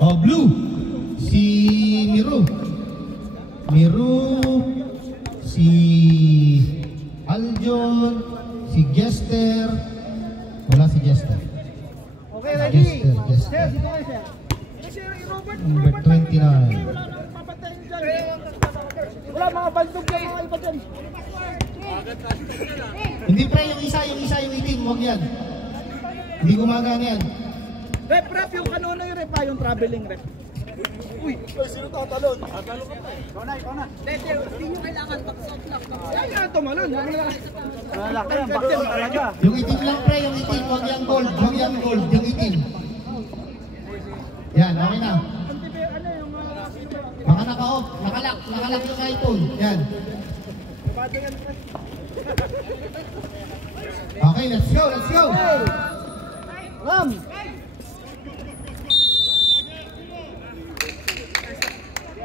Oh, blue. Si Miru. Si Aljon, si Jester. Wala si Jester. Okay, ready? Jester. Number 29. Wala mga baldog na mga iba dyan. Hindi pre, yung itim, huwag yan. Hindi gumagana yan. Rep, yung kanuna yung rep, yung traveling rep. Uy, sino tatalon? Tatalon ka pa eh. Ikaw na. Hindi nyo kailangan backsot lang. Ay, nga tumalon. Malaki ang backsot talaga. Yung itim lang pre, yung itim, huwag yung gold. Yung itim. Yan, okay na. Baka naka-off, nakalak yung iPhone. Yan. Okay, let's go. Ram!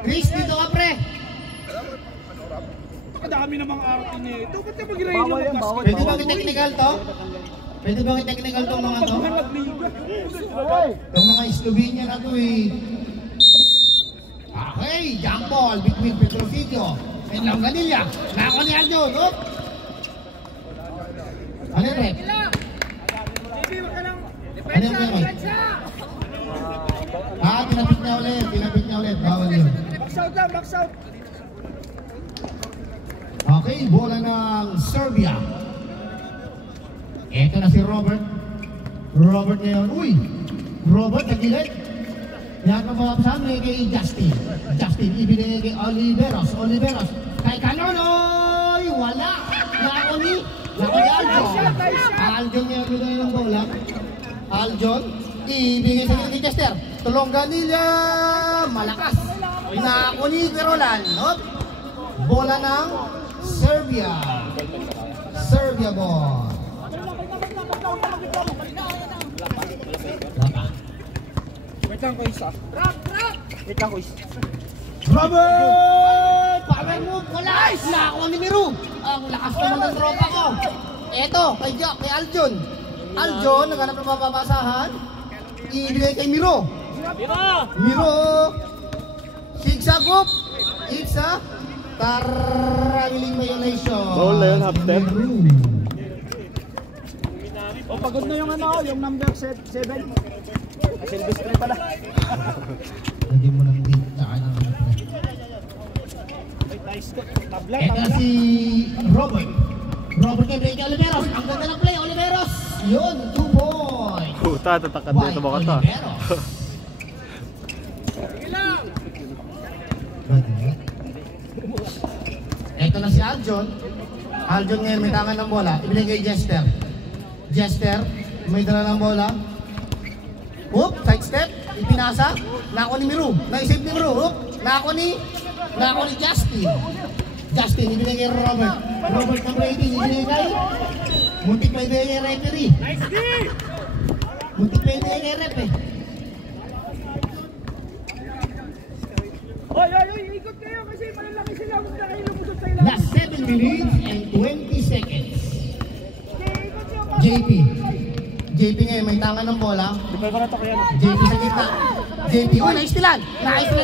Chris, dito ka pre. Kadami namang arte nito. Ba't ka mag-rail yung basket? Pwede bang i-technical to? Pwede bang i-technical tong mga to? Itong mga Slovenia na to eh. Okay, jump ball between Petrosidio and Longanilla. Nako ni Aldo, no? Ano yung rep? Ano yung rep? Tinapit niya ulit. Bawal yun. Box out. Okay, bola ng Serbia. Ito na si Robert. Robert ngayon. Uy! Robert, nagilid. Yan ang mga kasama kay Justin. Ibinigay kay Oliveros. Kay Canonoy! Wala! Nako ni Aljon. Aljon ngayon binigay ng bola. Aljon. Ibigay sa kay Chester. Tulongganilla. Malakas. Nako ni Verolan. Bola ng Serbia ball. Wait lang ko isa. Robert! Power move! Wala! Nako ni Miru! Ang lakas naman ng tropa ko. Eto, kay Aljon. Aljon, naghanap ng mapapasahan. Ibigay kay Miru. Miru! Zigzag up! Traveling violation. Bawal na yun, half step. O, pagod na yung yung number 7. Silvestre pala. Lagi mo lang din. Ito si Robert. Robert kay Brady Oliveros. Ang ganda ng play, Oliveros. Yun, 2 points. Puta, tatakad dito mga ta. Ito na si Aljon. Aljon ngayon may tangan ng bola. Ibinigay kay Jester. May dala ng bola. Hoop, side step. Ipinasa. Nako ni Miru. Na-save ni Miru. Hoop. Nako ni Justin. Ibinigay kay Robert. Robert ng rating. Ibinigay kay muntik pa ibigay kay referee. Muntik pa ibigay kay ref eh. Oy, ikot kayo kasi malalaki sila. Huwag na kayo lumusot sa ilang. Last 7 minutes and 20 seconds. JP ngayon may tangan ng bola. JP sa gitna. JP, naistilan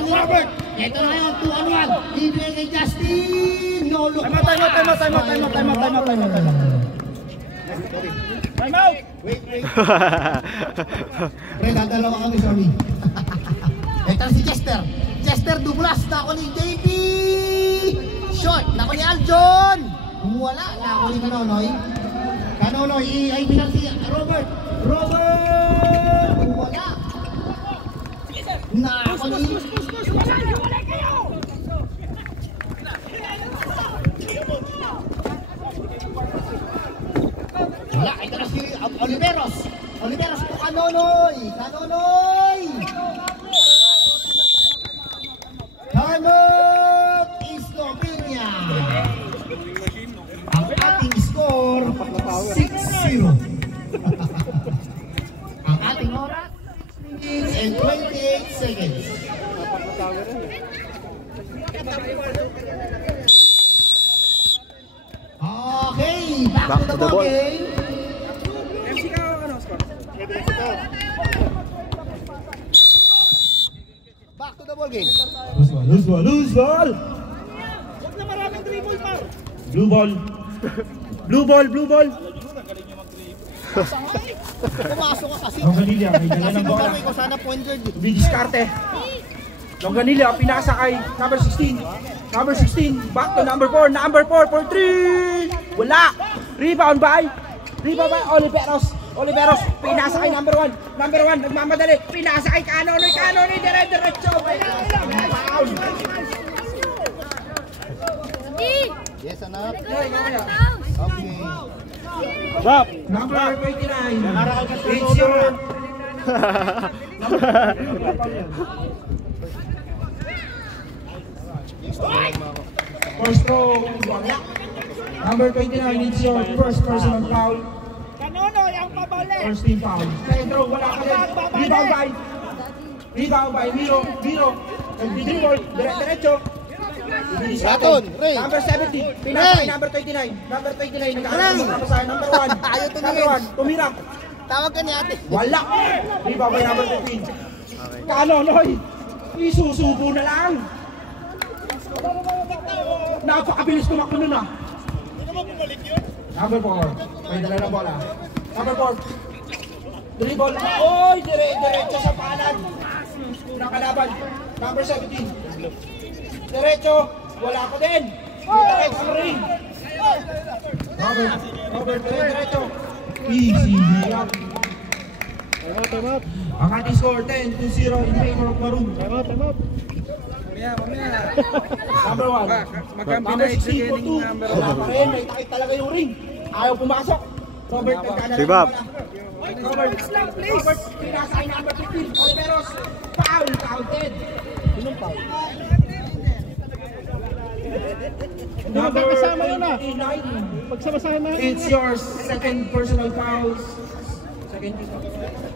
ni Robert. Ito na ngayon, 2-on-1. Ibigay kay Justin. No look. Time out. Wait. Pre, dadalawa kami, sorry. Ito si Chester dublas. Nako ni JP. Shot. Nako ni Aljon. Wala. Nako ni Canonoy. Ay bilang si Robert. Wala. Nako ni Wala kayo. wala. Ito na si Oliveros po. Canonoy. Hanok Slovenia. Ang ating score 6-0. Ang ating oras 6 minutes and 28 seconds. Okay, back to the ball game. MC ka score. Loose ball. Huwag na maraming dribble, Mar. Blue ball. Blue ball. Pumasok ka kasi. Longganilla, may dala ng bola. Ko sana point guard. Bidiskarte. Longganilla, pinasa kay number 16. Number 16, back to number 4. Number 4 for 3. Wala. Rebound by Oliveros. Pinasa kay number 1. Number 1, nagmamadali. Pinasa kay Canonoy. Dire-diretso. Foul. Yes, anak. Okay. Bap! Number 29. It's your... First throw, wala. Number 29, it's your first personal foul. Kanonoy ang pabalik. First team foul. Second throw, wala ka rin. Rebound by Miro. Nag-dribble, diretso. Raton, Ray. Number 70, pinasa kay number 29. Number 29, nagkakaroon sa number 1. Ayaw tumingin. Number 1, tumirap. Tawag ka ni ate. Wala. Rebound by number 15. Kanonoy, isusubo na lang. Napakabilis tumakbo nun ah. Number 4, may dala ng bola. Number 4, dribble. Oy, diretso sa palan. Unang kalaban. Number 17. Diretso, wala pa din. Diretso ang ring. Robert, diretso. Easy layup. Ang ating score 10-0 in favor of Maroon. Mamaya. Number 1. Number 16 for 2. Wala pa rin, may takip talaga yung ring. Ayaw pumasok. Robert, nagkana Si Bob. Robert, pinasa kay number 15. Oliveros, foul, counted. Number 29. Pagsamasahan na. It's your second personal foul.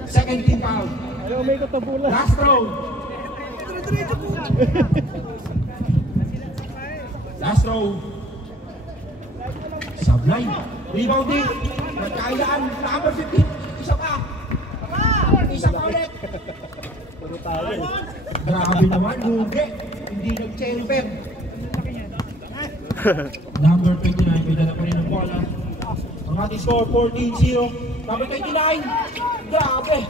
Second team foul. Ayaw, may katabula. Last throw. Last throw. Sablay. Rebounding. Nagkailaan. Number 15. Isa pa. Isa pa ulit. Grabe naman. Hugi. Hindi nag-chamber. Number 29. May dala pa rin ng bola. Ang ating score 14-0. Number 29. Grabe.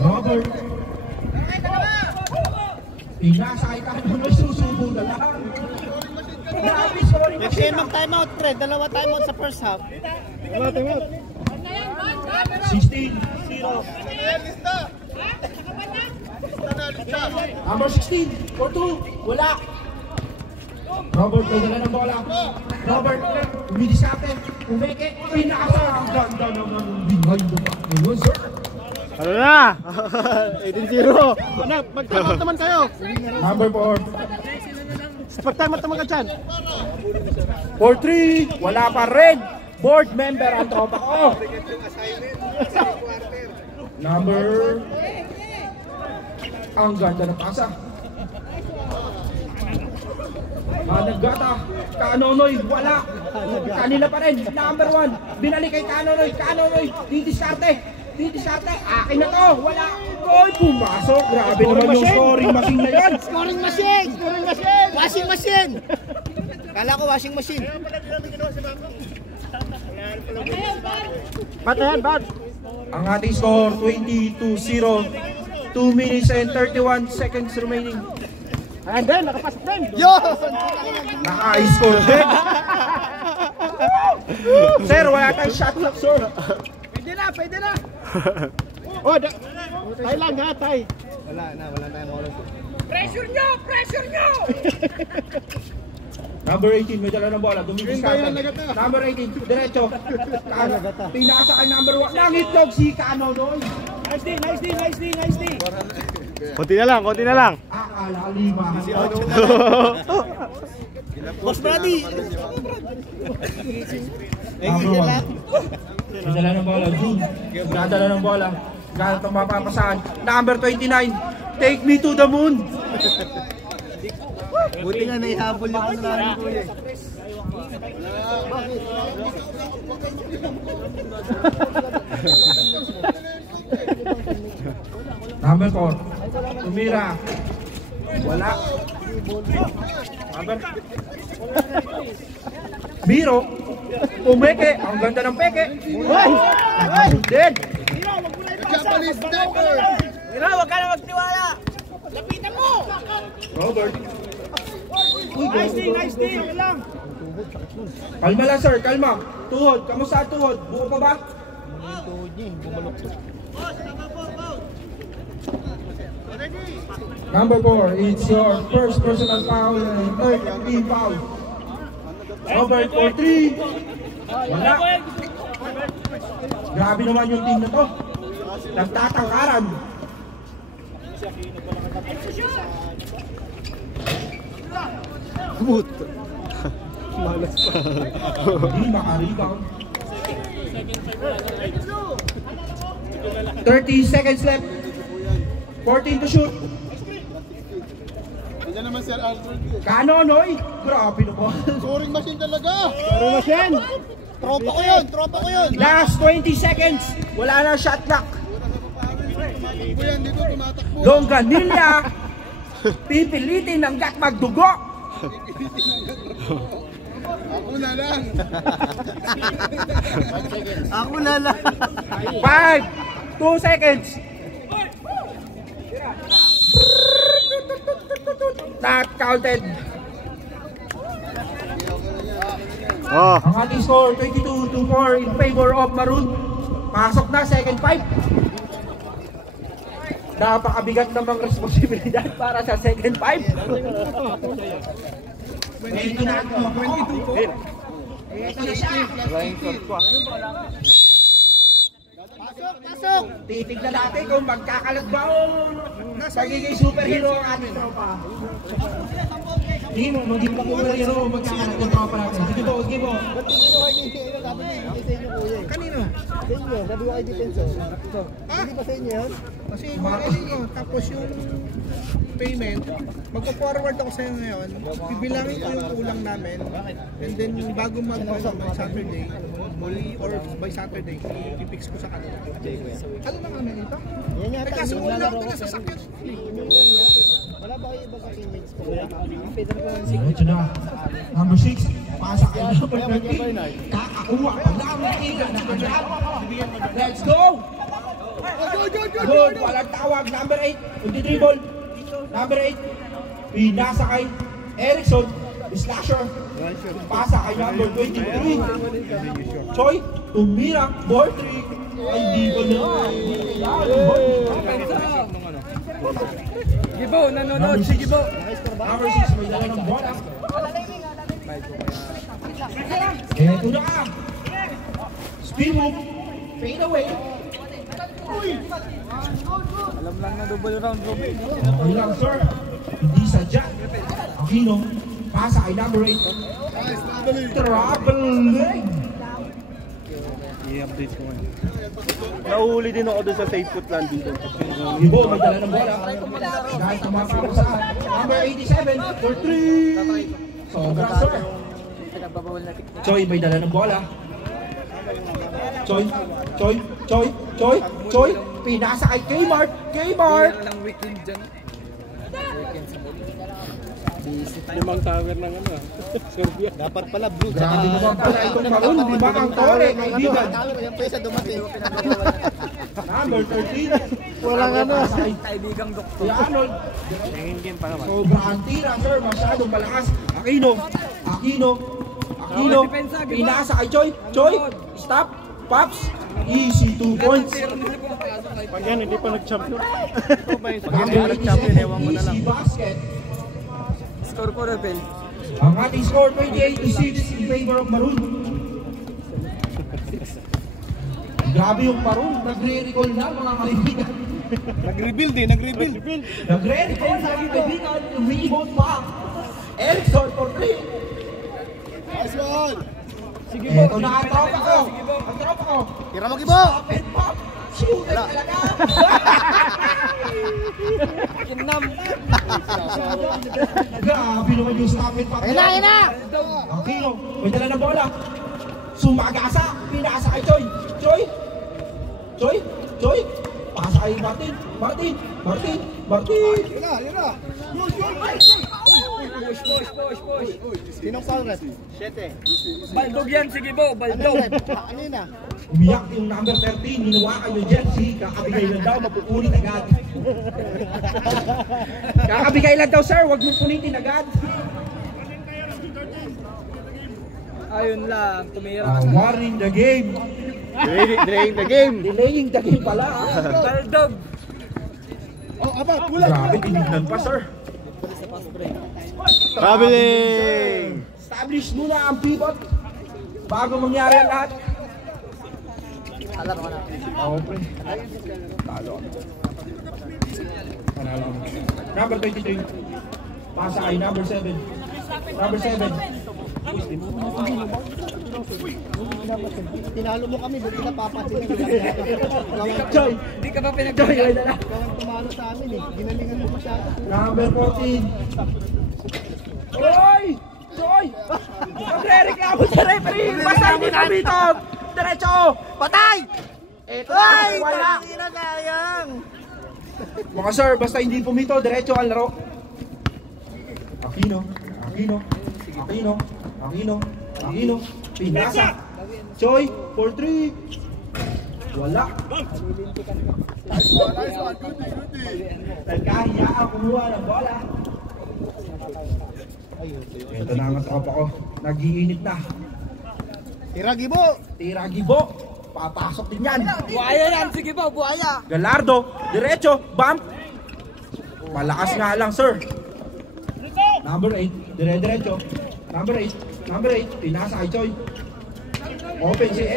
Robert. Pinasa kay Canonoy, susubo na lang. Grabe, scoring machine. Mag-timeout, Fred. Dalawa timeout sa first half. 16-0. Number 16, for 2, wala. Robert, may dala ng bola. Robert, umidiskarte, umeke, pinasa. Ang ganda naman ng behind the back. Ayun, sir. Ano na? 18-0. Anak, mag-timeout naman kayo. Number 4. Pag-timeout naman ka dyan. For 3, wala pa rin. Board member ang tropa ko. Number... Ang ganda ng pasa. Nagata. Canonoy, wala. Kanila pa rin. Number 1. Binalik kay Canonoy. Canonoy, didiskarte. Akin na to. Wala. Oy, pumasok. Grabe naman yung scoring machine na yan. Scoring machine! Washing machine! Kala ko washing machine. Bat na yan, bat. Ang ating score, 22-0. 2 minutes and 31 seconds remaining. Ayan din, nakapasok din. Yun! Naka-score din. Sir, wala tayong shot clock, sir. Pwede na. Oh, tay lang ha, tay. Wala tayong oras. Pressure nyo! Number 18, may dala ng bola. Dumidiskarte. Number 18, diretso. Pinasa kay number 1. Nangitlog si Canonoy. Nice D. Konti na lang. Akala lima. Boss Brady! Number 1. May dala ng bola. June. Nadala ng bola. Ganito mapapasahan. Number 29. Take me to the moon. Buti nga naihabol yung ano namin ko eh. Number 4. Tumira. Wala. Biro. Umeke. Ang ganda ng peke. Dead. Mira, wag ka na magtiwala. Lapitan mo. Robert. Nice day, nice day. Okay lang. Kalma lang sir, kalma. Tuhod, kamusta ang tuhod? Buo pa ba? Number 4, it's your first personal foul and third team foul. Robert for 3. Wala. Grabe naman yung team na to. Nagtatangkaran. Kumut. Malas pa. Hindi maka-rebound. 30 seconds left. 14 to shoot. Diyan naman Sir Arthur. Kanonoy. Grabe naman. Scoring machine talaga. Pero na siya. Tropa ko yun, tropa ko yun. Last 20 seconds. Wala na shot clock. Dito yan, dito tumatakbo. Longganilla. Pipilitin hanggat magdugo. Ako na lang. Ako na lang. 5, 2 seconds. Not counted. Oh. Ang ating score 22-4 in favor of Maroon. Pasok na second 5. Napakabigat namang responsibilidad para sa second 5. 22 na ito. 22 ito na siya. Pasok! Titignan natin kung magkakalat ba o magiging superhero ang ating tropa. Hindi mo, magiging superhero o magkakalat ng tropa natin. Sige po, sige po. Ba't hindi nyo kayo hindi sabi niyo, hindi sa inyo kuya eh. Kanino? Sa inyo, sabi ko kayo defensor. Ito, hindi ba sa inyo yun? Kasi kukunin ko, tapos yung payment, magpo-forward ako sa'yo ngayon, bibilangin ko yung kulang namin, and then bago by Saturday, or by Saturday, ipipix ko sa kanila. Ano na kami dito? Yan yata, Kaso yung wala lalaro ko ko. na sasakyan. Wala ba kayo ibang teammates ko? Peter ko lang Ito na. Number 6, pasa kay number 13. Kakakuha. Let's go! Good, walang tawag. Number 8, dribble. Number 8, pinasa kay Erickson. Slasher. Pasa kay number 23. Choi, tumira. Ball 3. Ay, di ko na. Gibo, nanonood si Gibo. Number 6, may dala ng bola. Eto na ka. Spin move. Fade away. Alam lang na double round robin. Okay lang, sir. Hindi sadya. Aquino. Pasa kay number 8. Trouble leg. I-update ko ngayon. Nahuli din ako doon sa safe foot landing doon. Ibo, may dala ng bola. Dahil tumasa ako sa number 87 for 3. Sobra, sir. Choi, may dala ng bola. Choi, Choi, Choi, Choi, Choi. Pinasa kay Kmart. Kmart. Walang weekend dyan. Limang tower ng ano. Serbia. Dapat pala blue. Grabe naman pala itong Maroon. Lima kang tole, kaibigan. Yung pesa dumating. Number 13. Walang ano. Kaibigang doktor. Si Arnold. Nangingin pa naman. Sobrang tira, sir. Masyadong malakas. Aquino. Aquino. Aquino. Pinasa kay Choi. Choi. Stop. Pops. Easy 2 points. Pag yan, hindi pa nag-champion. Pag hindi pa Number nag-champion, 87. ewan mo na lang. Easy basket. Score ko rebel. Ang ating score 28-6 in favor of Maroon. Grabe yung Maroon. Nagre-recall na mga kaibigan. Nag-rebuild eh, nag-rebuild. Nagre-recall sa aking kaibigan. Rebound pa. Erickson for 3. Nice one. Eto na ang tropa ko. Ang tropa ko. Tira mo Gibo. Stop and pop. Shooter talaga. Kinam. Grabe naman yung stop and pop. Ayun na. Ang kilo. May dala na bola. Sumagasa. Pinasa kay Choi. Choi. Choi. Choi. Pasa kay kay Martin. Yun na. Sinong foul ref? 7. Baldog yan, sige po, baldog. Ano yun ah? Umiyak yung number 13, hinawakan yung jersey, kakabigay lang daw, mapupunit agad. Kakabigay lang daw sir, wag mo punitin agad. Ayun lang, tumira ka sa Warning the game. Delaying the game. Delaying the game pala. baldog. Oh, aba, kulang. Grabe, tinignan pa sir. Traveling! Establish muna ang pivot bago mangyari ang lahat. Oo, pre. Talo. Panalo kami. Number 23. Pasa kay number 7. Number 7. Tinalo mo kami, buti na papatin. Joy! Hindi ka ba Joy! pinagbigyan? Ay, dala. Kawang tumalo sa amin eh. Ginalingan mo masyado. Number 14. Oy! Joy! Magre-reklamo sa referee! Basta hindi nabitog! Diretso! Patay! Eto na! Wala! Mga sir, basta hindi pumito, diretso ang laro. Aquino. Pinasa. Joy, 4-3. Wala. Nagkahiyaan kumuha ng bola. Ito na ang tropa ko. Nag-iinit na. Tira gibo. Papasok din yan. Buhaya yan, sige po, buhaya. Galardo, diretso, bump. Malakas nga lang, sir. Number 8, dire-diretso. Number 8, pinasa kay Choi. Open si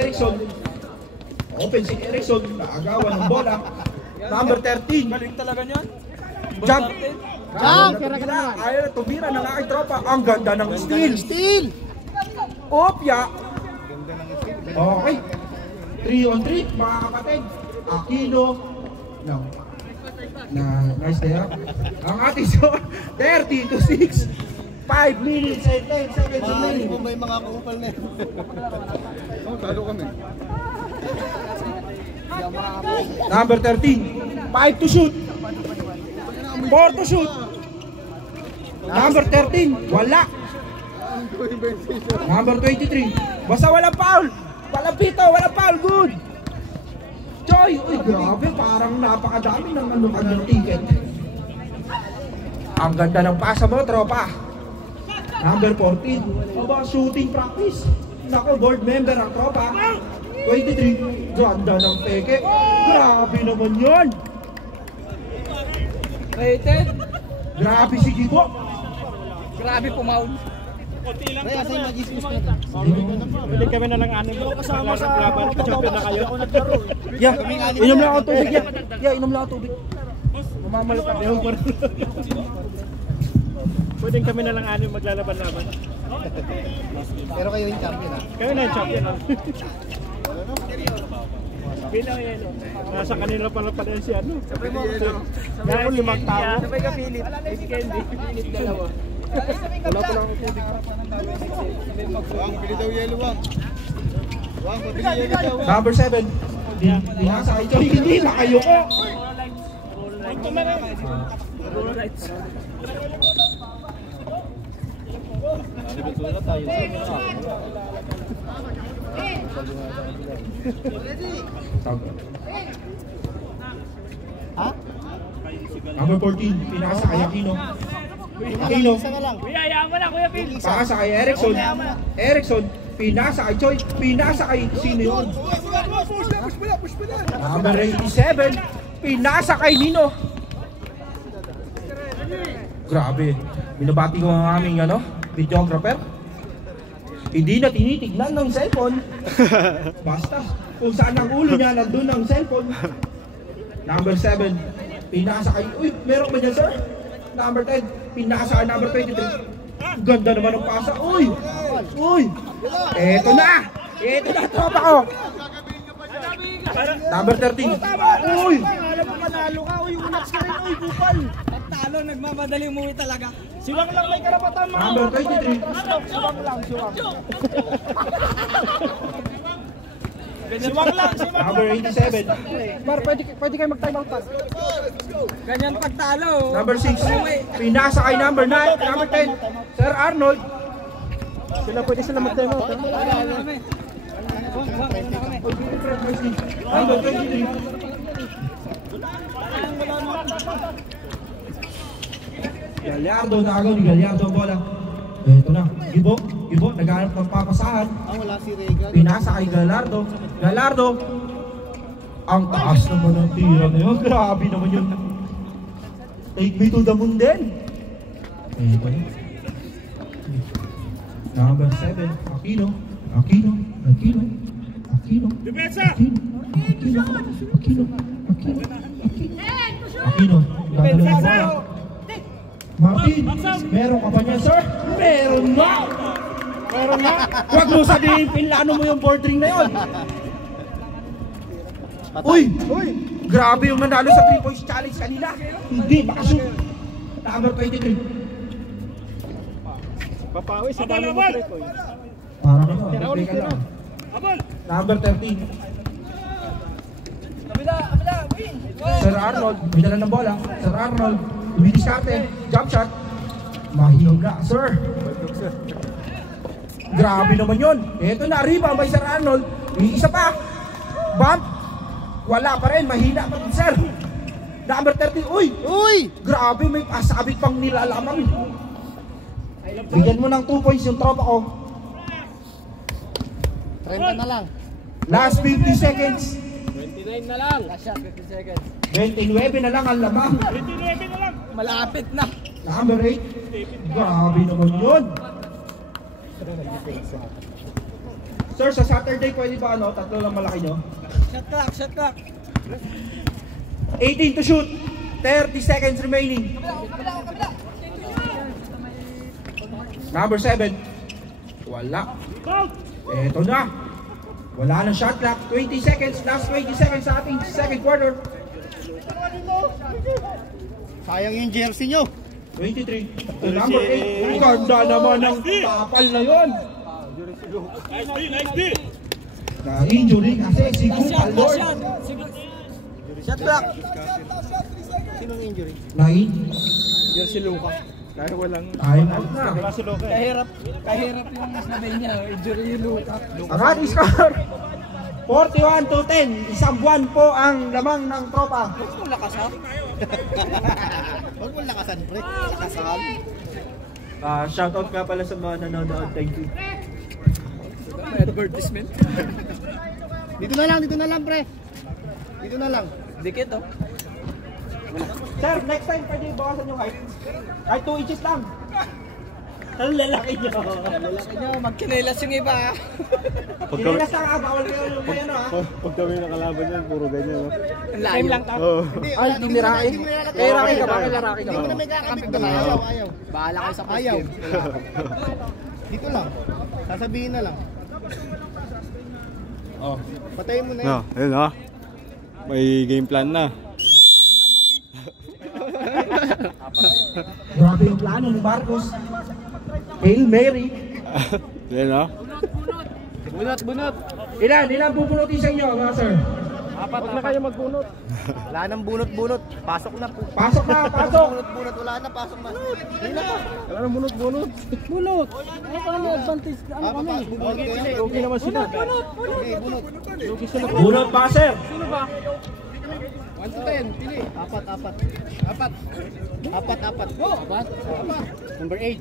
Erickson. Naagawan ng bola. Number 13. Galing talaga niyan. Jump! Jump! Ayaw na tumira ng aking tropa. Ang ganda ng steal. Opya. Okay. 3-on-3, mga kapatid. Aquino. No. Nice there. Ang ating score, 30-6. 5 minutes and 10 seconds remaining. May mga kupal na yun. Talo kami. Number 13, 5 to shoot. 4 to shoot. Number 13, wala. Number 23, basta walang foul. Walang pito, walang foul, good. Joy, uy grabe, parang napakadami ng kanyang ticket. Ang ganda ng pasa mo, tropa. Number 14, aba, shooting practice. Nako, board member ang tropa. 23, ganda ng peke. Grabe naman yun. Rated. Grabe si Gibo. Grabe pumaul. Kaya sa yung mag-ismus na ito. Pwede kami na lang anim. Kasama sa champion na kayo. Yeah, inom lang ako tubig yan. Yeah, inom lang ako tubig. Mamamalot ako. Pwede kami na lang anim maglalaban-laban. Pero kayo yung champion ah. Kayo na yung champion. Bilang yan. Nasa kanila pala si ano. Sabay mo. Kaya 5 tao. Sabay ka Philip. Si Candy. Philip dalawa. Wala pa lang ako tubig. Wang, pili daw yellow wang. Wang, pabili yellow daw. Number 7. Dinasa kay Joy. Hindi na kayo ko. Roll lights. Ha? Number 14, pinasa kay Aquino. Aquino, Isa na lang. Hayaan mo na, Kuya Phil. pakasa kay Erickson, pinasa kay Choi, pinasa kay sino yun? Number 87, pinasa kay Nino. Grabe, binabati ko ang aming videographer. Hindi na tinitignan ng cellphone. Basta, kung saan ang ulo niya, nandun ang cellphone. Number 7, pinasa kay... Uy, meron ba niya, sir? Number 10, pinasa kay number 23. Ganda naman ang pasa. Uy! Eto na, tropa ko. Number 13. Uy! Alam mo panalo ka. Uy, unats ka rin. Uy, bukal. Pagtalo, nagmamadali umuwi talaga. Siwang lang may karapatan mo. Number 23. Siwak lang, siwak. Number 87. Par, pwede kayo mag-time out, par. Ganyan pagtalo. Number 6. Pinasa kay number 9. Number 10. Sir Arnold. Pwede sila mag-time out. Number 23. Gallardo, nagaw ni Gallardo ang bola. Ito na. Gibo, naghanap ng papasahan. Wala si Regan. Pinasa kay Gallardo. Gallardo. Ang taas naman ng tira na yun. Grabe naman yun. Take me to the moon din. Ito na. Number 7. Aquino. Depensa! Aquino. Martin, meron ka ba niya, sir? Meron na! Huwag mo sabihin, pinlano mo yung board ring na yun. Uy! Grabe yung nanalo sa 3 points challenge kanina. Hindi, makashoot. Number 23. Papawi sa dami mo pre ko. Para na mo, teka lang. Number 13. Sir Arnold, binala ng bola. Sir Arnold, dumidiskarte. Jump shot. Mahina, sir. Grabe naman yun. Ito na, rebound by Sir Arnold. May isa pa. Bump. Wala pa rin, mahina pa din, sir. Number 30. Uy! Grabe, may pasabit pang nilalamang. Bigyan mo ng 2 points yung tropa ko. 30 na lang. Last 50 seconds. 29 na lang. Last shot, 50 seconds. 29 na lang ang lamang. Malapit na. Number 8. Grabe naman yun. Sir, sa Saturday pwede ba tatlo lang malaki nyo? Shot clock. 18 to shoot. 30 seconds remaining. Number 7. Wala. Eto na. Wala nang shot clock. 20 seconds. Last 20 seconds sa ating second quarter. Sayang yung jersey nyo. 23. To number 8. Ganda naman ng tapal na yun. Nice D. Na-injury kasi si Kupal Lord. Shot clock. Sinong injury? Jersey Luka. Kaya walang Time out na. wala si Loke. Kahirap yung Slovenia. Injury yung Luka. Ang ating score 41 to 10. Isang buwan po ang lamang ng tropa. Huwag mo lakasan. Huwag mo lakasan, pre. Lakasan. Shoutout nga pala sa mga nanonood. Thank you. Advertisement. Dito na lang, pre. Dito na lang. Dikit oh. Sir, next time pwede bawasan yung height. Ay, 2 inches lang. Ang lalaki nyo. Lalaki nyo, magkinelas yung iba. Kinilas lang bawal kayo yung kayo Pag kami nakalaban yan, puro ganyan. Same lang to. Ay, hindi niraki. Eh, raki ka ba? Raki ka Hindi ba? mo na may kakapit doon. Ayaw. Bahala kayo sa Ayaw. question. Dito lang. Sasabihin na lang. Oh. Patayin mo na yun. Ayun ha. May game plan na. Grabe yung plano ni Marcos. Hail Mary. Ayun ha. Bunot. Ilan pupunutin sa inyo, mga sir? Huwag na kayo magbunot. Wala nang bunot-bunot. Pasok na po. Pasok na, pasok. Bunot-bunot. Wala na, pasok na. Wala nang bunot. Bunot. Ano pa naman advantage? Ano kami? Okay naman sila. Bunot. Okay sila. Bunot pa, sir. 1 to 10. Pili. Apat. Number 8.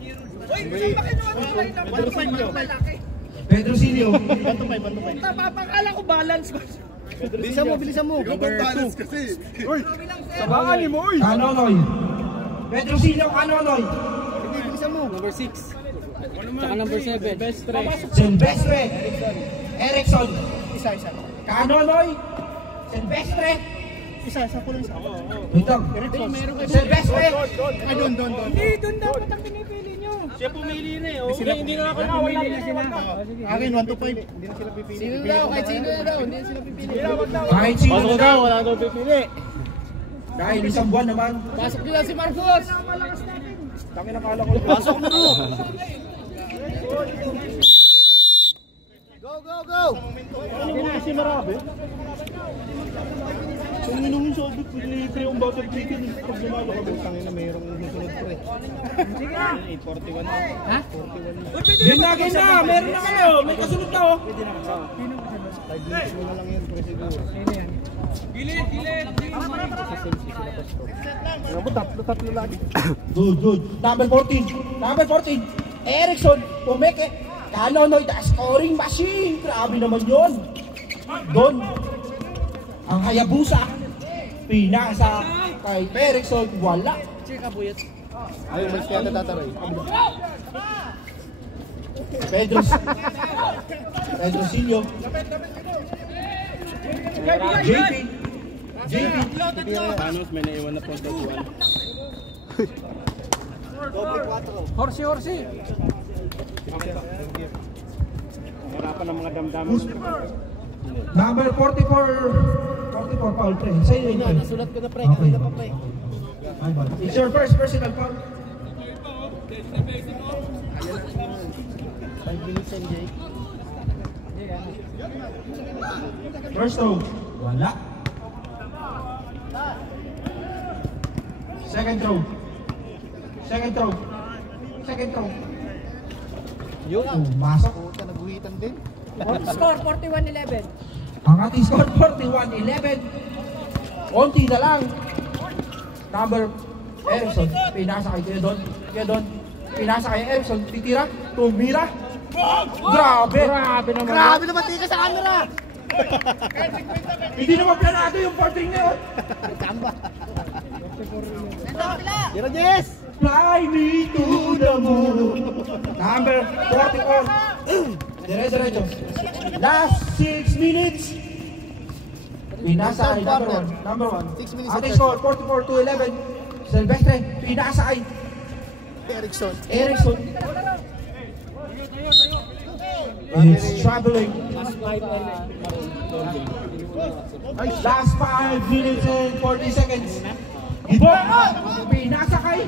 Pedro Silio. 1 to 5. Papakala ko balance ba? Bilisan mo. Number 2. Sabangan ni mo, oy. Kanonoy. Pedro Silio, Kanonoy. Bilisan mo. Number 6. Tsaka number 7. Best 3. Silvestre. Erickson. Isa. Kanonoy. Silvestre. Isa ko lang isa. Wait lang. Silvestre. Ay, doon. Hindi, doon dapat ang pinipili nyo. Siya pumili na eh. Hindi na ako Pumili na sila. Akin 1 to 5. Hindi na sila pipili. Sino daw? Kahit sino na daw. Hindi na sila pipili. Kahit sino na daw. Wala daw pipili. Dahil isang buwan naman. Pasok nila si Marcos. Tangin akala ko. Pasok mo. Go. Ano nga si Marabe? Kung minungin sa audit, libre yung butter chicken. Pag lumalo ka, butangin na mayroong susunod pre. Sige na. 841 na. Ha? 41 na. Game na. Meron na kayo. May kasunod na oh. 5 minutes mo na lang yan pre siguro. Gilid. Ano mo, tatlo lagi. Good. Number 14. Erickson, Pumeke. Kanonoy, the scoring machine. Grabe naman yun. Doon. Ang Hayabusa. Pinasa kay Erickson. Wala. Ayun, mas kaya natataray. Pedro Silio. JP. Panos, may naiwan na po sa 1. Horsi. Harapan ng mga damdam. Number 44 foul pre. Sa'yo yun. Nasulat ko na pre. Okay. Kanina pa pre. It's your first personal foul. 5 minutes yan, Jay. First throw. Wala. Second throw. Yun. Masok. Puta, naguhitan din. Score 41-11. Ang ating score 41-11. Konti na lang. Number Erickson. Pinasa kay Kedon. Pinasa kay Erickson. Titira. Tumira. Grabe naman. Grabe naman, tika sa camera! Hindi naman planado yung porting na yun. Tamba. Pero Jess! Fly me to the moon. Number 44. Diretso. Last 6 minutes. Pinasa kay number 1. 6 minutes. Ating score 44-11. Silvestre. Pinasa kay Erickson. It's traveling. Last 5 minutes and 40 seconds. Ibo! Pinasa kay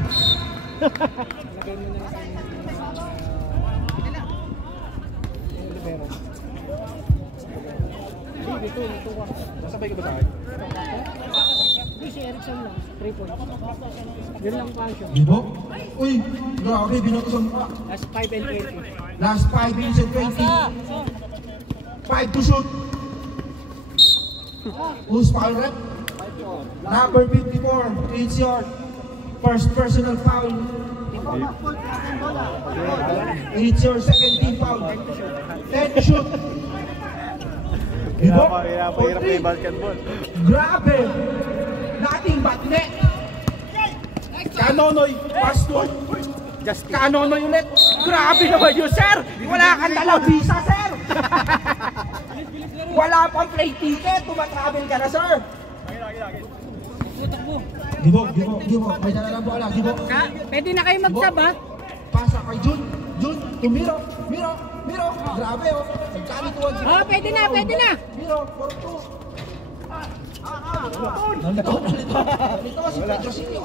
Nasabay ka ba sa akin? Hindi si Erickson lang. 3 points. Yun lang pa siya. Ibo? Uy, grabe, binotosan mo. Last 5 and 20. Last 5 minutes and 20. 5 to shoot. Who's foul rep? Number 54. It's your first personal foul. It's your second team foul. 10 to shoot. Ibo? Hirap na yung basketball. Grabe! Nothing but net. Kanonoy, pastor. Kanonoy ulit. Grabe naman yun, sir. Wala kang dalang visa, sir. Wala pang plane ticket. Tumatravel ka na, sir. Gibo. May dala lang bola. Gibo. Pwede na kayo mag-sub ha? Pasa kay Jun. Tumiro. Grabe, oh. Nagkalituan si Oh, pwede na. Miro, 4-2. Nalito si Pedro Silio.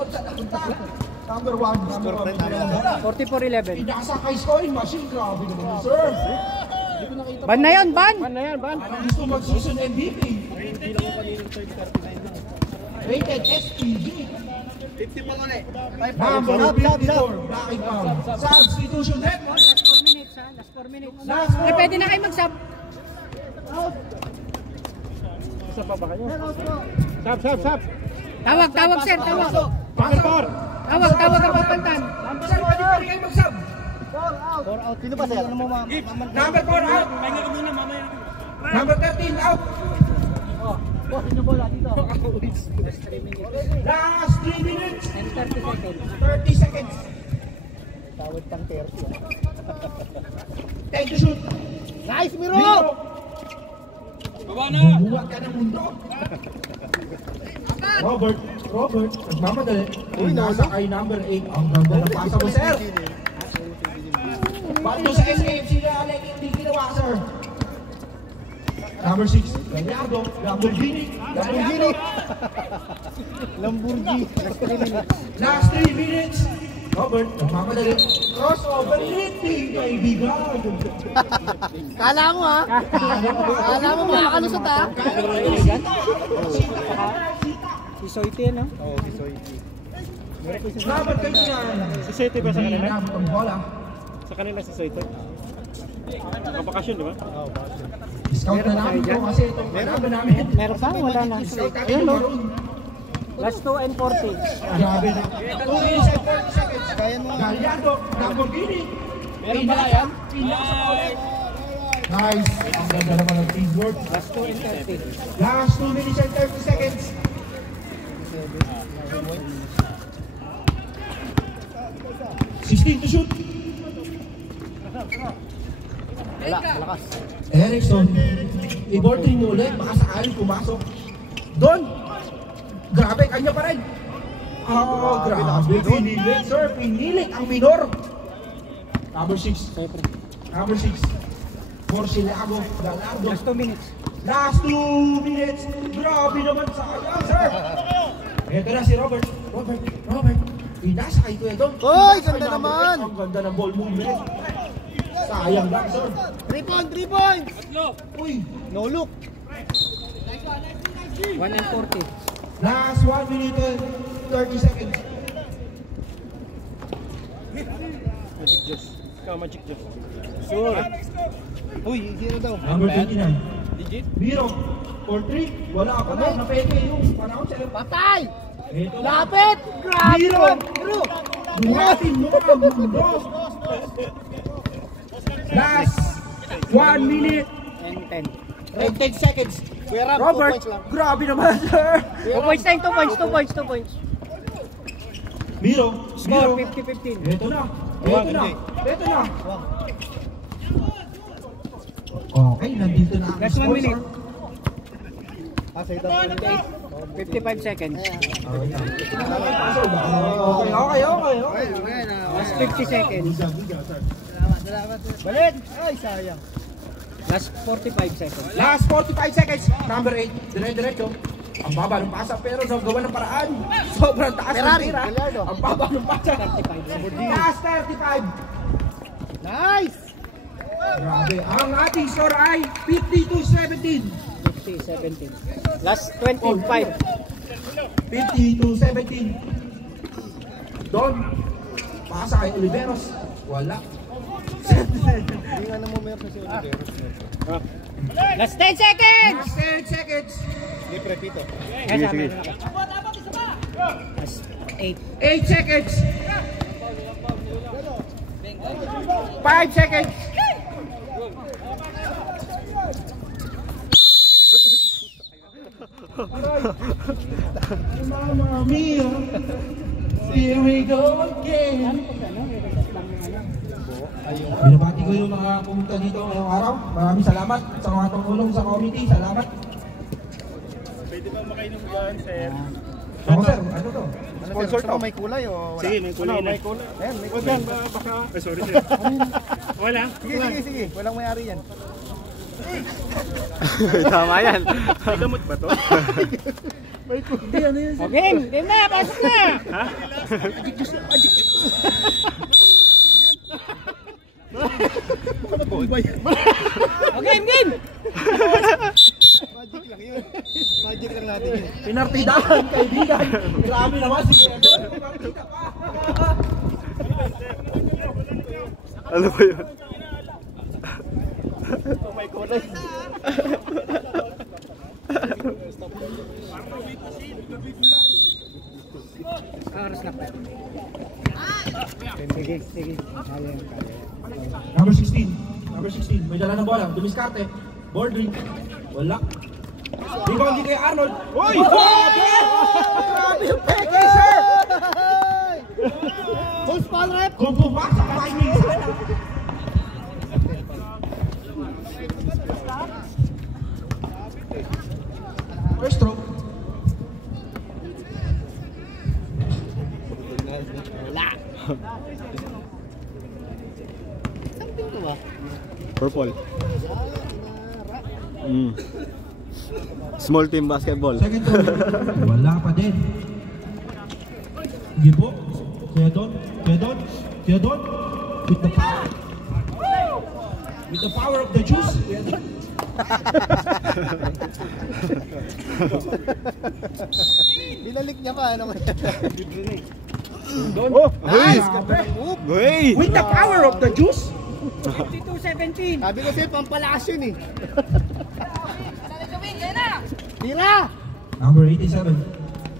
Number 1. 44-11. Pinasa kay scoring machine. Grabe naman yun, sir. Ban na yun, ban! Anong gusto mag-season MVP? Rated SPG. 50 pa ulit. Number 54. Blocking foul. Substitution net. Last 4 minutes ha? Last 4 minutes. Last Eh, pwede na kayo mag-sub. Isa pa ba kayo? Sab. Tawag sir, tawag. Pakipar! Tawag ang papantan. Sir, pwede pa rin kayo mag-sub. 4 out. Sino ba sir? Ano mo Number 4 out. Number 13 out. Sino bola dito? Last 3 minutes. And 30 seconds. 30 seconds. Tawad pang 30. Take the shoot. Nice, Miro! Bumuwag ka ng mundo. Robert. Nagmamadali. Nasa kay number 8. Ang ganda ng pasa mo, sir. Bato sa SKFC na Alec, hindi ginawa, sir. Number 6, Gallardo. Lamborghini. Lamborghini. Last 3 minutes. Robert, nagmamadali. Crossover lifting, kaibigan. Kala mo ha? Kala mo makakalusot ha? Si Soiti yan, no? Oo, si Soiti. Dapat kayo yan. Si Soiti ba sa kanila? Dapat ang bola. Sa kanila si Soiti. Kapakasyon, di ba? Scout na namin ito kasi itong kalaban namin. Meron pa? Wala na. Ayun, no? Last 2 and 40. Grabe na. 2 minutes and 40 seconds. Kaya mo. Gallardo, Lamborghini. Meron ba yan? Nice. Ang ganda naman ng teamwork. Last 2 and 30. Last 2 minutes and 30 seconds. 16 to shoot. Wala, malakas. Erickson, i-boarding mo ulit, baka sakaling pumasok. Don! Grabe, kanya pa rin. Oh, grabe. Pinilit, sir. Pinilit ang minor. Number 6. Number 6. Porcilago, Gallardo. Last 2 minutes. Last 2 minutes. Grabe naman sa kanya, sir. Ito na si Robert. Robert. Pinasakay ko ito. Hoy, ganda naman. Ang ganda ng ball movement. Sayang lang, sir. 3 points! Uy. No look. 1 and 40. Last 1 minute and 30 seconds. Magic Joss. Ikaw, Magic Joss. Sure. Uy, zero daw. Number 29. Legit? Biro. For 3. Wala pa na. Napeke yung panahon sa'yo. Patay! Ito na. Lapit! Grabe! Biro. Biro! Dumating mo ang mundo. Last 1 minute And 10. and 10 seconds. Kuya Ram, 2 Robert, points lang. grabe naman, sir. 2 points tayo, 2 points, 2 points, 2 points. Biro. Score, Biro. 50-15. Ito na. Ito na. Okay, nandito na ang Last 1 minute. sponsor. Pasay daw. 55 seconds. Okay. Last 50 seconds. Balik! Ay, sayang. Last 45 seconds. Last 45 seconds. Number 8. Dire-diretso. Ang baba ng pasa pero nagawa ng paraan. Sobrang taas ng Ferrari, tira. Gallardo. Ang baba ng pasa. 35. Last 35. Nice! Grabe. Ang ating score ay 50-17. 50-17. Last 25. 50-17. Don. Pasa kay Oliveros. Wala. Hindi nga naman meron sa si Oliveros. Last 10 seconds! Last 10 seconds. Hindi, prepito. Sige. Last 8. 8 seconds. 5 seconds. Mamma mia. Here we go again. Binabati ko yung mga pumunta dito ngayong araw. Maraming salamat sa mga tumulong sa committee. Salamat. Pwede ba makainom yan, sir? Ako sir, ano to? Sponsor to? May kulay o wala? Sige, may kulay na. Ayan, may Huwag kulay. yan, baka... sorry, sir. Wala? Sige. Walang may-ari yan. Tama yan. May gamot ba to? Okay, game na, pasok na! Ha? Okay, game! Magic lang yun. Magic lang natin yun. Pinartidahan, kaibigan. Grabe naman si Edon. Pinartida pa. Ano ba yun? Oh my God. Aras na pa. Sige. Number 16. May dala ng bola. Dumiskarte. Boarding. Wala. Rebound din kay Arnold. Uy! Grabe yung peke, sir! Full spall rep! Kung pumasok pa kayo sana. First stroke. Something ko ba? Purple. Small team basketball. Second to. Wala pa din. Sige po. Kuya Don. the power of the juice. Binalik niya pa, ano kaya? Oh, Nice! hey! With the power of the juice. 52-17. Sabi ko sa'yo, pampalakas yun eh. Tira! Number 87.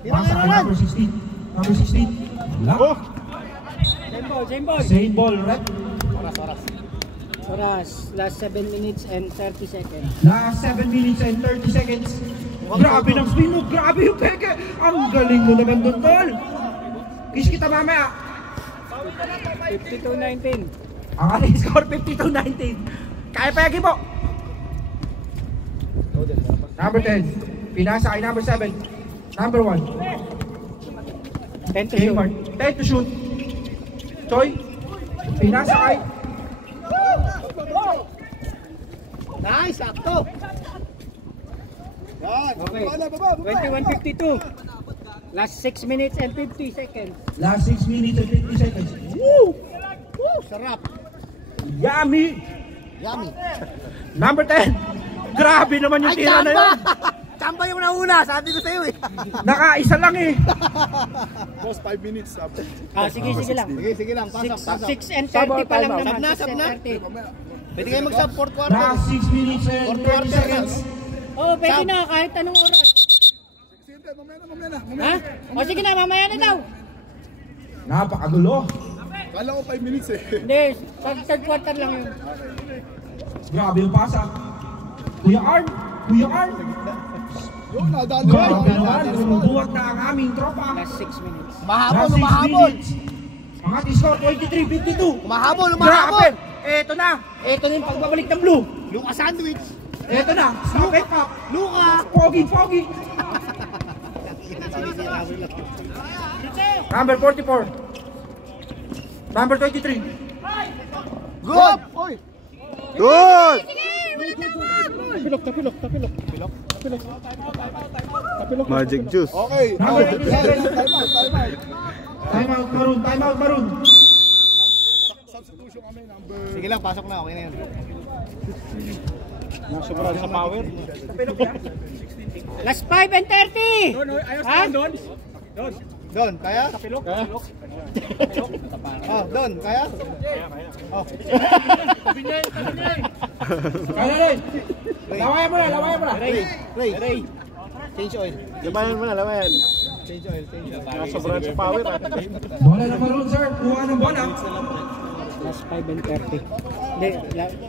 Tira Pasa nga kay naman! number 16. Number 16. Wala. Same ball. Same ball, rep. Oras, last 7 minutes and 30 seconds. Last 7 minutes and 30 seconds. Grabe ng spin mo. Grabe yung peke. Ang galing mo naman doon, tol. Kiss kita mamaya. 52-19. Ang ating score 52-19. Kaya peke po. Number 10. Pinasa kay number 7. Number 1. 10 to shoot. 10 to shoot. Choi. Pinasa kay. Nice, sakto! Okay. 21-52. Last 6 minutes and 50 seconds. Last 6 minutes and 50 seconds. Woo! Sarap! Yummy. Yummy! Number 10. Grabe naman yung tira na yun. Tamba yung nauna, sabi ko sa'yo eh. Nakaisa lang eh. Boss, 5 minutes. Sige lang. Sige lang, pasok, pasok. 6 and 30 pa lang naman. Sab 6 na. and 30. Pwede kayo mag-sub 4 quarter. Last 6 minutes and Fourth 30 quarter, seconds. Oh, pwede na kahit anong oras. Mamaya na. Ha? O sige na, mamaya na daw. Napakagulo. Kala ko 5 minutes eh. Hindi, third quarter lang yun. Grabe yung pasa. Kuya Arn. Yun, nadaan Grabe naman. Bumubuhat na ang aming tropa. Last 6 minutes. Mahabol, Last 6 mahabol. minutes. Ang ating score 23-52. Mahabol, Grabe. mahabol. Eto na. Eto na yung pagbabalik ng blue. Luka sandwich. Eto na. Stop it up. Luka. Pogi. Number 44. Number 23. Good! Good! Tapilok. Magic juice. Okay. Number 87. Time out. Time out, Maroon. Substitution kami number. Sige lang, pasok na. Okay na yun. Sobrang sa power. Last 5 and 30. Ha? Don, kaya? Tapilok. Oh, Don, kaya? Oh. Kaya rin. Lawayan mo na. Ray. Change oil. Labayan mo na, labayan. Change oil. Sobrang sa power. Bola na Maroon, sir. Kuha ng bola. Last 5 and 30. Hindi,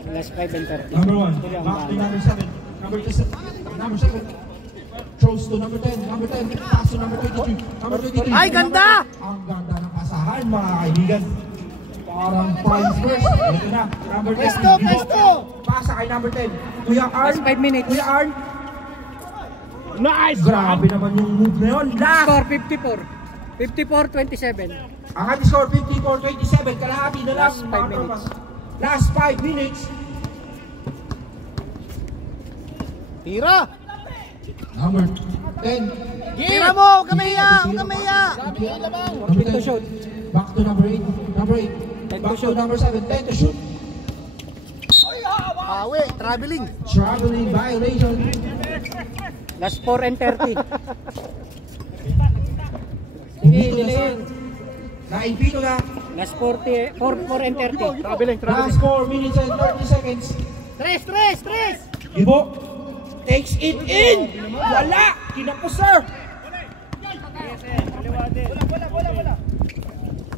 last 5 and 30. Number 1. Back to number 7. Number 7. Throws to number 10. Number 10. Pass to number 23. Number 23. Ay, ganda! Ang ganda ng pasahan, mga kaibigan. Parang prize first. Ito na. Number 10. Pesto! Pasa kay number 10. Kuya Arn. Last 5 minutes. Kuya Arn. Nice! Grabe naman yung move na yun. Last. Score 54. 54-27. Ang ating score 54-27. Kalahati na lang. Last 5 minutes. Last 5 minutes. Tira! Number 10. Tira mo! Huwag ka mahiya! Number to shoot. Back to number 8. Number 8. Back to number 7. 10 to shoot. Awe, traveling. Traveling violation. Last 4 and 30. Impito na, Hindi sir. yun. Naimpito na. Last 4 and 30. Last 4 minutes and 30 seconds. Tres! Ibo takes it in. Wala. Kinapos, sir.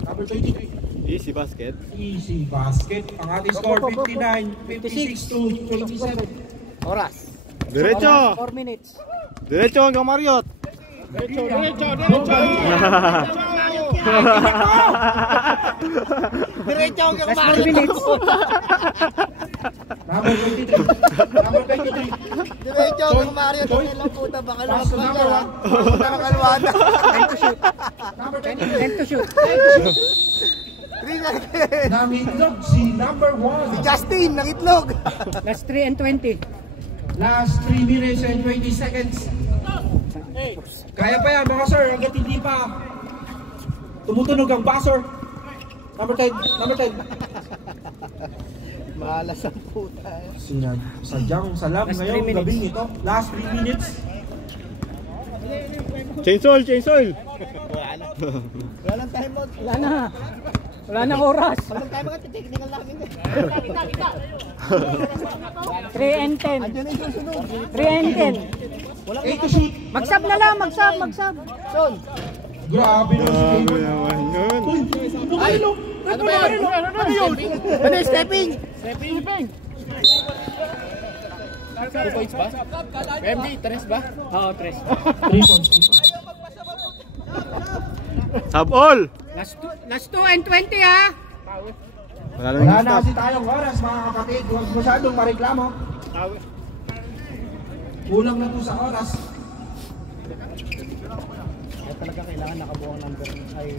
Number 23. Easy basket. Easy basket. Ang ating score 59-56 to 27. Oras. Diretso! 4 minutes. Diretso hanggang Marriott! Diretso hanggang Last 4 Mario. minutes. Number 23. Number 23. Diretso hanggang Mario. Dahil lang puta, baka Pass to lumabas number ka. 1. Puta ng kalwada. Number 10 to shoot. 3 seconds. Namitlog si number 1. Justin, nangitlog. Last 3 and 20. Last 3 minutes and 20 seconds. Kaya pa yan mga sir, hanggat hindi pa tumutunog ang buzzer. Number 10, number 10. Malas ang puta. Sadyang salam Last ngayong 3 minutes. gabing ito. Last 3 minutes. Chainsaw! Wala lang time out. Wala na. Wala nang oras. Walang time out. Technical namin. 3 and 10. Andiyan na yung susunod. 3 and 10. 8 to shoot. Magsab na lang, magsab. Son. Grabe na si Kevin. naman yun. Ay! Ano ba yun? Ano yun? Ano yung stepping? Oo, 3. 3 points. Sub all! Last 2 and 20 ha. Wala lang Wala yung na stop. kasi tayong oras mga kapatid. Huwag masyadong mareklamo. Kulang na po sa oras. Kaya talaga kailangan nakabuang number ay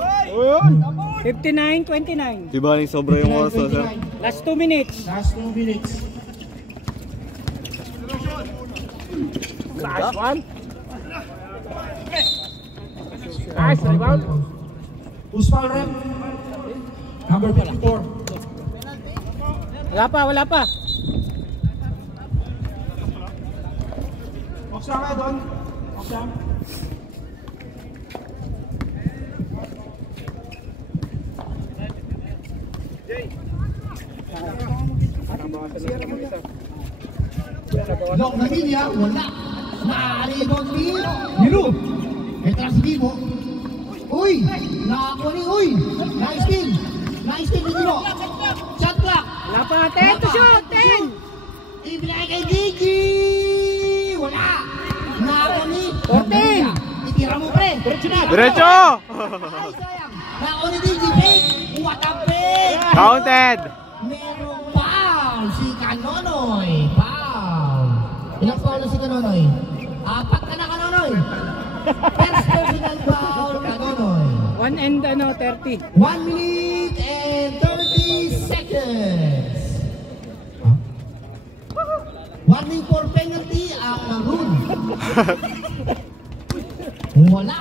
Ayun! 59-29. Diba yung sobra yung oras, sir? Last 2 minutes. Last 2 minutes. Last one! Nice, rebound! Who's foul rep? Number 54. Wala pa. Oksa ka doon. Oksa. Lock na linya, wala. Naaribang Bilu. Ito si Bibo. Uy! Nakakuha ni Uy! Nice team ni Bibo. Shot clock. Wala pa. 10 to shoot. 10. Ibigay kay Digi! Wala! Nakakuha ni 14. Itira mo pre. Diretso! Ay, sayang. Nakakuha ni Digi. Fake. What a fake! Counted! Merong foul si Kanonoy. Foul. Ilang foul na si Kanonoy? 4 na Kanonoy. First personal foul, Kanonoy. 1 and 30. 1 minute and 30 seconds. Warning for penalty ang rule. Wala.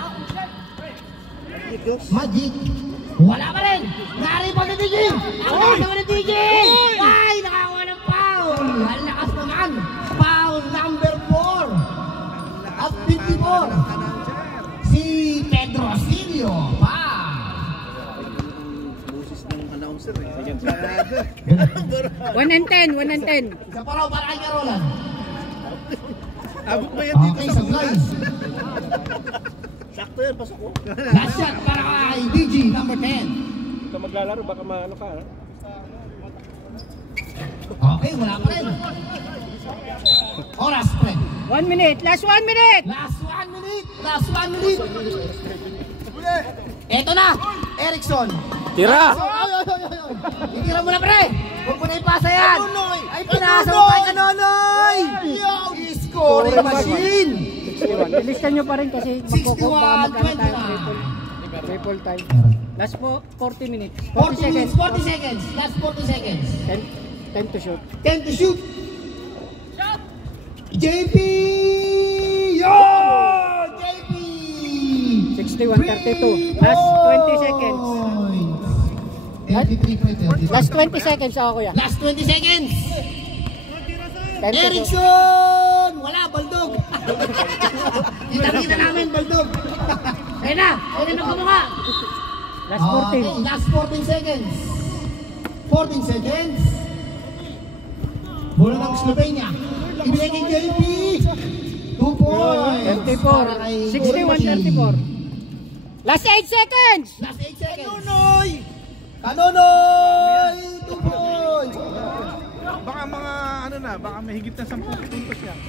Magic. Wala pa rin. Naripan ni Digi. Ang lakas naman ni Digi. Ay, nakakuha ng foul. Ang lakas naman. Foul number 4. At 54. Si Pedro Silio. Foul. Busis ng announcer eh. 1 and 10. 1 and 10. Sa paraw para kay Carolan. Abot mo yan dito Okay, sa sablay. Sakto yan, pasok ko. Last shot para kay DG, number 10. Ito maglalaro, baka maano ka, ha? Okay, wala pa rin. Oras, pre. 1 minute. Last 1 minute. Last 1 minute. Last 1 minute. Eto na, Erickson. Tira! Itira mo na, pre. Huwag mo na ipasa yan. Ay, pinasa mo pa kay Kanonoy. Scoring machine. 61. Ilistan nyo pa rin kasi 61, triple time. Last po 40 minutes. 40 40 minutes, seconds. 40 seconds. Last 40 seconds. 10 to shoot. 10 to shoot. JP! Yo! JP! 61-32. Last 20 seconds. 33 pre, 33. Last 20 seconds ako kuya. Last 20 seconds. 10 to shoot. Erickson! Wala, Baldog. Kita namin, Baldog. Kaya na, magkamukha. Last 14. Okay, last 14 seconds. 14 seconds. Bola ng Slovenia. Ibigay kay JP. 2 points. 34. 61-34. Last 8 seconds. Last 8 seconds. Kanonoy! Kanonoy! 2 points. Baka mga ano na, baka mahigit na 10 puntos yan.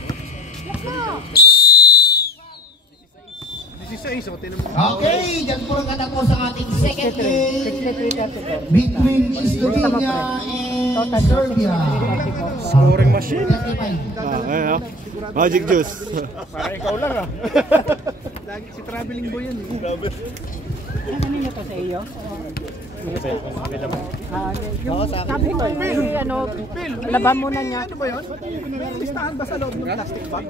16, o tinan mo. Okay, dyan po nagkatapos ang ating second game 63-34. between Slovenia and Serbia. Scoring machine. 35. Ayun, ha? Magic juice. Para ikaw lang ah. Lagi si traveling boy yan eh. Ano to sa iyo? Yung sabi ko, ano, laban muna niya. Ano ba yun? May listahan ba sa loob ng plastic bag?